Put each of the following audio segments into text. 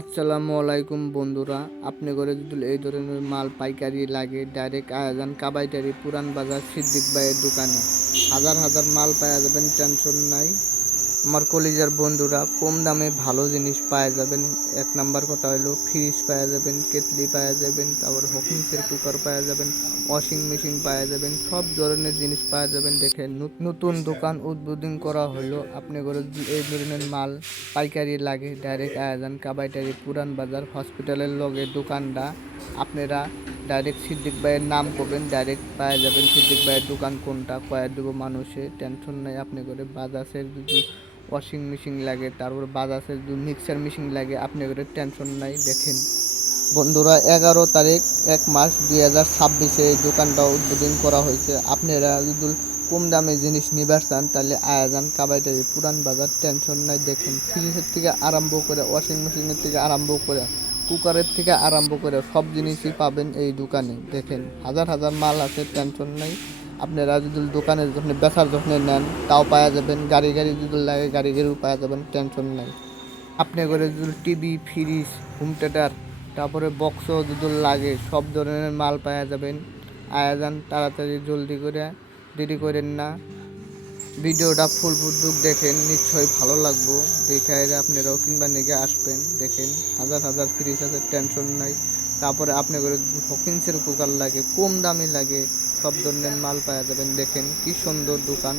আসসালামু আলাইকুম বন্ধুরা। আপনি করে যদি এই ধরনের মাল পাইকারি লাগে ডাইরেক্ট আয়োজন কাবাইটারি, পুরান বাজার সিদ্দিক ভাইয়ের দোকানে। হাজার হাজার মাল পাওয়া যাবেন টেনশন নাই। আমার কলিজার বন্ধুরা, কম দামে ভালো জিনিস পাওয়া যাবেন। এক নাম্বার কথা হলো ফ্রিজ পাওয়া যাবেন, কেটলি পাওয়া যাবেন, তারপর হকিংসের কুকার পাওয়া যাবেন ওয়াশিং মেশিন পাওয়া যাবেন, সব ধরনের জিনিস পাওয়া যাবেন নত- নতুন দোকান উদ্বোধন করা হলো, আপনি করে এই ধরনের মাল পাইকারি লাগে ডাইরেক্ট আয়োজন, কাবাইটারি, পুরান বাজার হসপিটালের লগে দোকানটা আপনারা ডাইরেক্ট সিদ্দিক ভাইয়ের নাম করবেন ডাইরেক্ট পাওয়া যাবেন সিদ্দিক ভাইয়ের দোকান কোনটা কয়েক দেবো মানুষে টেনশন নাই, আপনি করে বাজাজের ওয়াশিং মেশিন লাগে, তারপর বাজাজের মিক্সার মেশিন লাগে, আপনি করে টেনশন নাই, দেখেন। বন্ধুরা, এগারো তারিখ, এক মাস দুই হাজার ছাব্বিশে এই দোকানটা উদ্বোধন করা হয়েছে। আপনারা যদি কম দামে জিনিস নিবার চান, তাহলে আয়োজন কাবাইটারি পুরান বাজার টেনশন নাই, দেখেন। ফ্রিজের থেকে আরম্ভ করে ওয়াশিং মেশিনের থেকে আরম্ভ করে কুকারের থেকে আরম্ভ করে, সব জিনিসই পাবেন এই দোকানে, দেখেন। হাজার হাজার মাল আছে টেনশন নাই। আপনারা যদি দোকানে যখন বেচার যখন নেন, তাও পাওয়া যাবেন। গাড়ি গাড়ি যদি লাগে, গাড়ি গাড়িও পাওয়া যাবেন, টেনশন নাই। আপনি করে যদি টিভি, ফ্রিজ, হোম থিয়েটার, তারপরে বক্সও যদি লাগে, সব ধরনের মাল পাওয়া যাবেন। আয়োজন তাড়াতাড়ি, জলদি করে, দেরি করেন না। ভিডিওটা ফুল ফুটুক, দেখেন, নিশ্চয়ই ভালো লাগবো। দেখে আপনারাও কিংবা নিগে আসবেন, দেখেন, হাজার হাজার ফ্রিজ আছে, টেনশন নাই। তারপরে আপনি করে হকিংসের কুকার লাগে, কম দামি লাগে সব ধরনের মাল পাওয়া যাবেন দেখেন কি সুন্দর দোকান,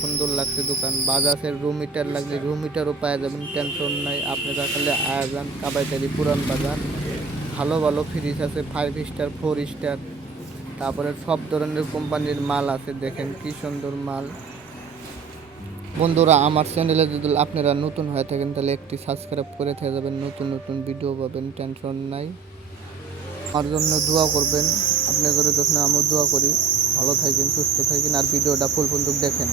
সুন্দর লাগছে দোকান। বাজাজের রুম মিটার লাগলে রুম মিটারও পাওয়া যাবেন টেনশন নাই। আপনারা খালি যান কাবাইটারি পুরান বাজার। ভালো ভালো ফ্রিজ আছে ফাইভ স্টার ফোর স্টার তারপরে সব ধরনের কোম্পানির মাল আছে, দেখেন কি সুন্দর মাল। বন্ধুরা, আমার চ্যানেলে যদি আপনারা নতুন হয়ে থাকেন, তাহলে একটি সাবস্ক্রাইব করে থেকে যাবেন। নতুন নতুন ভিডিও পাবেন টেনশন নাই। আমার জন্য দোয়া করবেন। আপনাদের যখন আমি দোয়া করি। ভালো থাকেন, সুস্থ থাকেন। আর ভিডিওটা ফুল বন্ধুক দেখেন।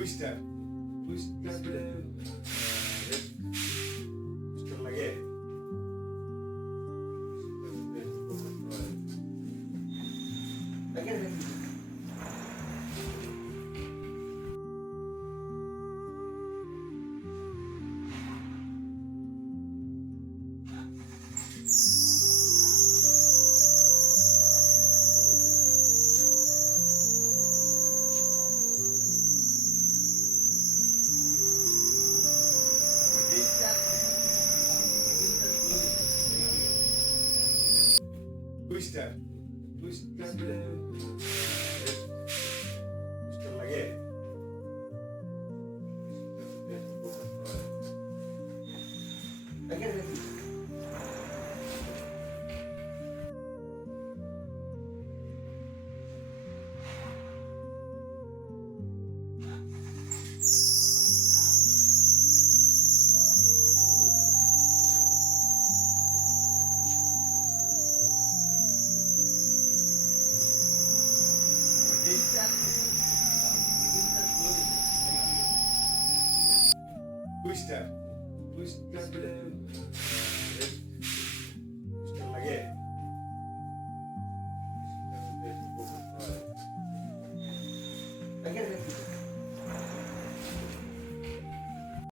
Bu işler. Bu işler. ister. Bu ister. We step, Push step.